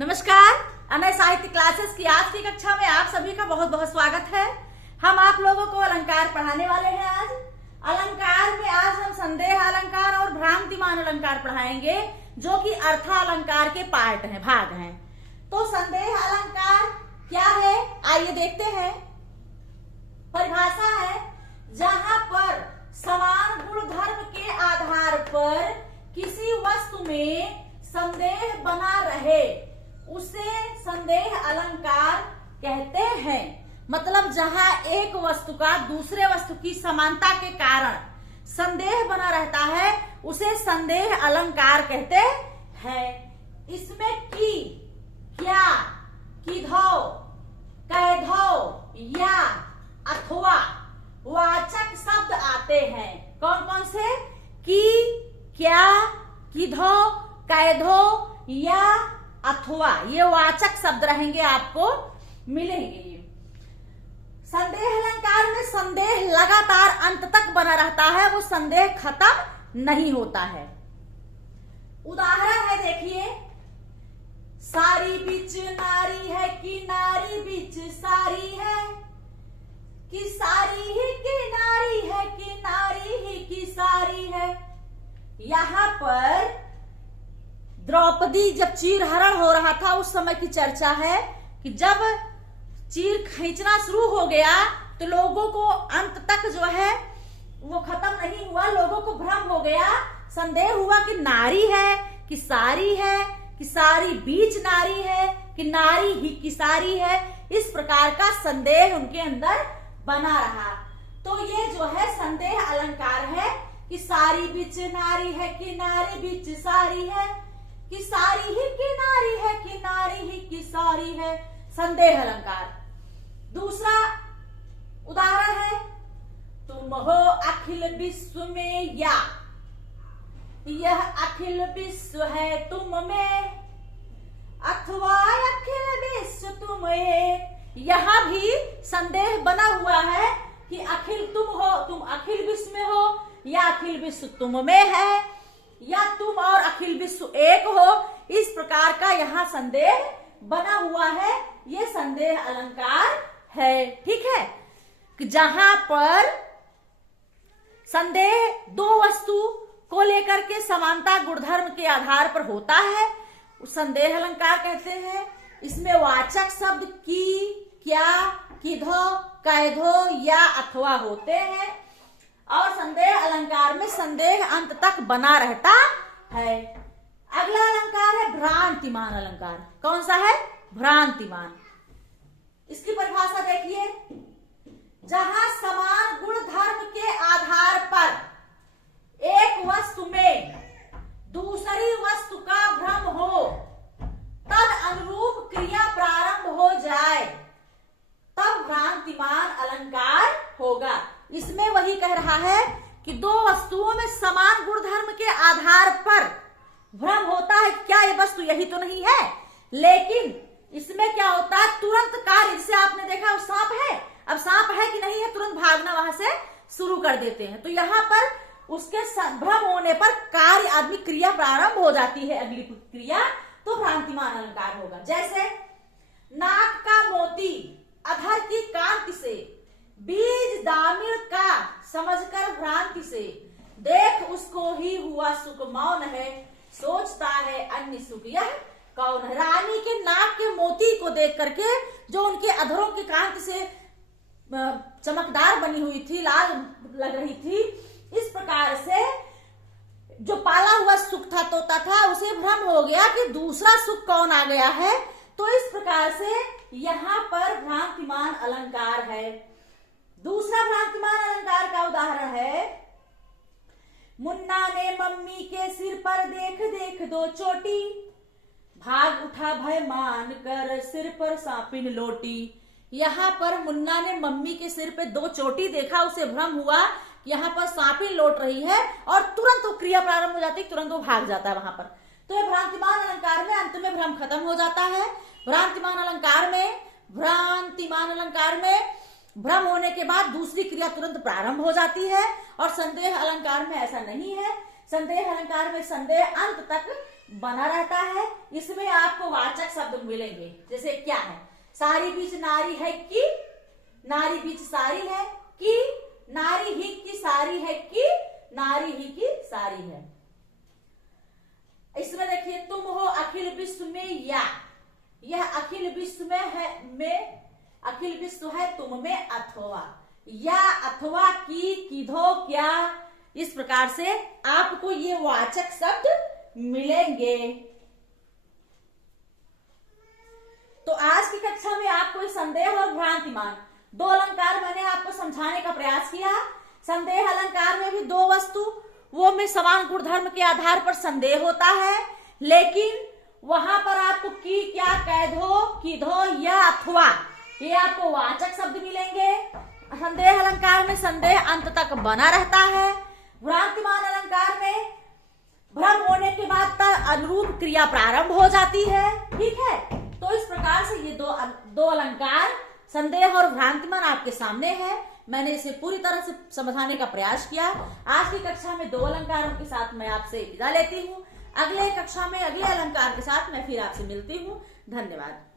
नमस्कार। अनय साहित्य क्लासेस की आज की कक्षा में आप सभी का बहुत बहुत स्वागत है। हम आप लोगों को अलंकार पढ़ाने वाले हैं। आज अलंकार में आज हम संदेह अलंकार और भ्रांतिमान अलंकार पढ़ाएंगे, जो कि अर्थालंकार के पार्ट हैं, भाग हैं। तो संदेह अलंकार क्या है, आइए देखते हैं। परिभाषा है, जहां पर समान गुण धर्म के आधार पर किसी वस्तु में संदेह बना रहे उसे संदेह अलंकार कहते हैं। मतलब जहां एक वस्तु का दूसरे वस्तु की समानता के कारण संदेह बना रहता है उसे संदेह अलंकार कहते हैं। इसमें की, क्या, किधो, कैधो या अथवा वाचक शब्द आते हैं। कौन कौन से? की, क्या, किधो, कैधो या अथवा, ये वाचक शब्द रहेंगे, आपको मिलेंगे। संदेह अलंकार में संदेह लगातार अंत तक बना रहता है, वो संदेह खत्म नहीं होता है। उदाहरण है, देखिए, सारी बीच नारी है कि नारी बीच सारी है, कि सारी ही की नारी है कि नारी ही की सारी है। यहां पर द्रौपदी जब चीरहरण हो रहा था उस समय की चर्चा है कि जब चीर खींचना शुरू हो गया तो लोगों को अंत तक जो है वो खत्म नहीं हुआ, लोगों को भ्रम हो गया, संदेह हुआ कि नारी है कि सारी है, कि सारी बीच नारी है कि नारी ही की सारी है। इस प्रकार का संदेह उनके अंदर बना रहा। तो ये जो है संदेह अलंकार है कि सारी बीच नारी है कि नारी बीच सारी है, कि सारी ही की नारी है कि नारी ही की सारी है, संदेह अलंकार। दूसरा उदाहरण है, तुम हो अखिल विश्व में या, यह अखिल विश्व है तुम में, अथवा अखिल विश्व तुम एक। यहां भी संदेह बना हुआ है कि अखिल तुम हो, तुम अखिल विश्व में हो, या अखिल विश्व तुम में है, या तुम और अखिल विश्व एक हो। इस प्रकार का यहाँ संदेह बना हुआ है, ये संदेह अलंकार है। ठीक है, कि जहां पर संदेह दो वस्तु को लेकर के समानता गुणधर्म के आधार पर होता है, उस संदेह अलंकार कहते हैं। इसमें वाचक शब्द की, क्या, किधो, कैधो या अथवा होते हैं। और संदेह अलंकार में संदेह अंत तक बना रहता है। अगला अलंकार है भ्रांतिमान अलंकार। कौन सा है? भ्रांतिमान। इसकी परिभाषा देखिए, जहां समान गुण धर्म के आधार पर एक वस्तु में दूसरी वस्तु का भ्रम हो, तद अनुरूप क्रिया प्रारंभ हो जाए, तब भ्रांतिमान अलंकार होगा। इसमें वही कह रहा है कि दो वस्तुओं में समान गुण धर्म के आधार पर भ्रम होता है। क्या ये वस्तु यही तो नहीं है? लेकिन इसमें क्या होता है, तुरंत कार्य, जिसे आपने देखा सांप है, अब सांप है कि नहीं है, तुरंत भागना वहां से शुरू कर देते हैं। तो यहाँ पर उसके भ्रम होने पर कार्य, आदमी क्रिया प्रारंभ हो जाती है, अगली क्रिया, तो भ्रांतिमान अलंकार होगा। जैसे नाक का मोती अधर की कांति से, बीज दामिर का समझकर भ्रांति से, देख उसको ही हुआ सुख मौन है, सोचता है अन्य सुख यह कौन है। रानी के नाक के मोती को देख करके, जो उनके अधरों की कांति से चमकदार बनी हुई थी, लाल लग रही थी, इस प्रकार से जो पाला हुआ सुख था, तोता था, उसे भ्रम हो गया कि दूसरा सुख कौन आ गया है। तो इस प्रकार से यहाँ पर भ्रांतिमान अलंकार है। दूसरा भ्रांतिमान अलंकार का उदाहरण है, मुन्ना ने मम्मी के सिर पर देख देख दो चोटी, भाग उठा भय मान कर सिर पर सांपिन लोटी। यहाँ पर मुन्ना ने मम्मी के सिर पे दो चोटी देखा, उसे भ्रम हुआ कि यहाँ पर सांपिन लौट रही है, और तुरंत वो क्रिया प्रारंभ हो जाती है, तुरंत वो भाग जाता है वहां पर। तो ये भ्रांतिमान अलंकार में अंत में भ्रम खत्म हो जाता है। भ्रांतिमान अलंकार में भ्रम होने के बाद दूसरी क्रिया तुरंत प्रारंभ हो जाती है, और संदेह अलंकार में ऐसा नहीं है। संदेह अलंकार में संदेह अंत तक बना रहता है। इसमें आपको वाचक शब्द मिलेंगे, जैसे क्या है, सारी बीच नारी है कि, नारी बीच सारी है कि, नारी ही की सारी है कि, नारी ही की सारी है। इसमें देखिए, तुम हो अखिल विश्व में या, यह अखिल विश्व में है, में अखिल विश्व है तुम में, अथवा या, अथवा की, किधो, क्या, इस प्रकार से आपको ये वाचक शब्द मिलेंगे। तो आज की कक्षा में आपको संदेह और भ्रांतिमान दो अलंकार मैंने आपको समझाने का प्रयास किया। संदेह अलंकार में भी दो वस्तु वो में समान गुणधर्म के आधार पर संदेह होता है, लेकिन वहां पर आपको की, क्या, कैधो, किधो या अथवा ये आपको वाचक शब्द मिलेंगे। संदेह अलंकार में संदेह अंत तक बना रहता है। भ्रांतिमान अलंकार में भ्रम होने के बाद अनुरूप क्रिया प्रारंभ हो जाती है। ठीक है, तो इस प्रकार से ये दो अलंकार संदेह और भ्रांतिमान आपके सामने है। मैंने इसे पूरी तरह से समझाने का प्रयास किया। आज की कक्षा में दो अलंकारों के साथ मैं आपसे विदा लेती हूँ। अगले कक्षा में अगले अलंकार के साथ मैं फिर आपसे मिलती हूँ। धन्यवाद।